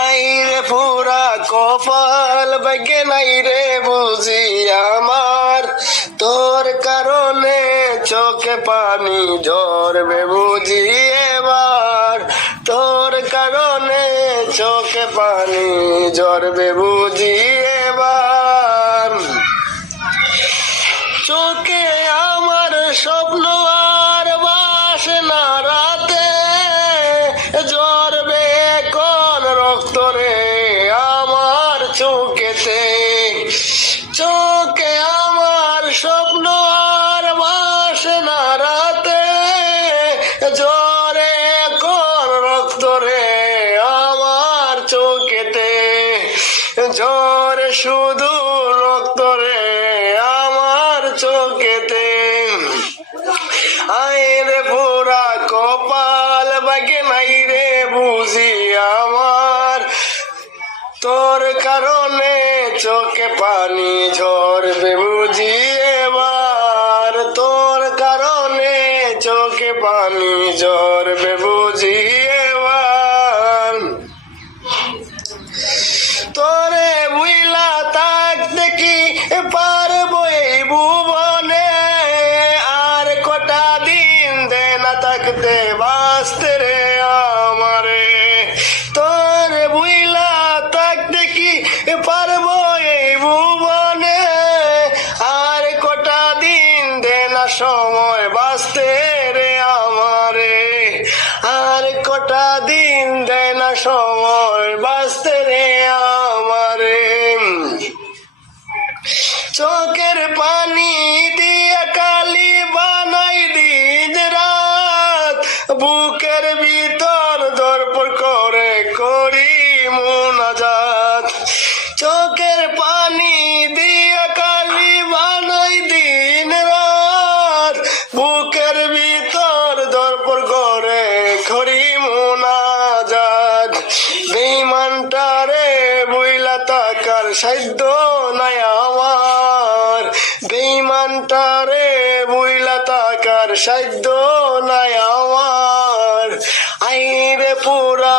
আইরে পুরা কপাল ভাগ্যে নাই রে বুঝি আমার, তোর কারণে চোখে পানি ঝরবে বুঝি এবার, তোর কারণে চোখে পানি ঝরবে বুঝি এবার। চোখে আমার স্বপ্ন আর বাসে না রাতে, ঝরবে কোন রক্ত রে আমার চোখেতে। চোখে আমার স্বপ্ন আর বাসে না রাতে, ঝরে কোন রক্ত রে আমার চোখেতে। ঝরে শুধু রক্ত রে আমার চোখেতে। আইরে পুরা কপাল ভাগ্যে নাই রে বুঝি আমার, তোর কারণে চোখে পানি ঝরবে বুঝি এবার, তোর কারণে চোখে পানি ঝরবে বুঝি এবার। তোরে বুইলা থাকতে কি পারবো এই ভুবনে, আর কটা দিন দে না থাকতে বাঁচতে রে আমারে। তোরে বুইলা থাকতে কি পারবো এই ভুবনে, আর কটা দিন দে না সময় বাঁচতে রে আমারে, আর কটা দিন দে না সময় বাঁচতে রে আমারে। চোখের পানি দিয়া কালি বানাই দিন রাত, বুকের ভিতর দরপর করে করি মুনাজাত। চোখের পানি দিয়া কালি বানাই দিন রাত, বুকের ভিতর দরপর করে করি মুনাজাত। বেঈমানটারে বুইলা তাকার সাধ্য নাই আমার, বেঈমানটারে বুইলা তাকার সাধ্য নাই আমার। আইরে পুরা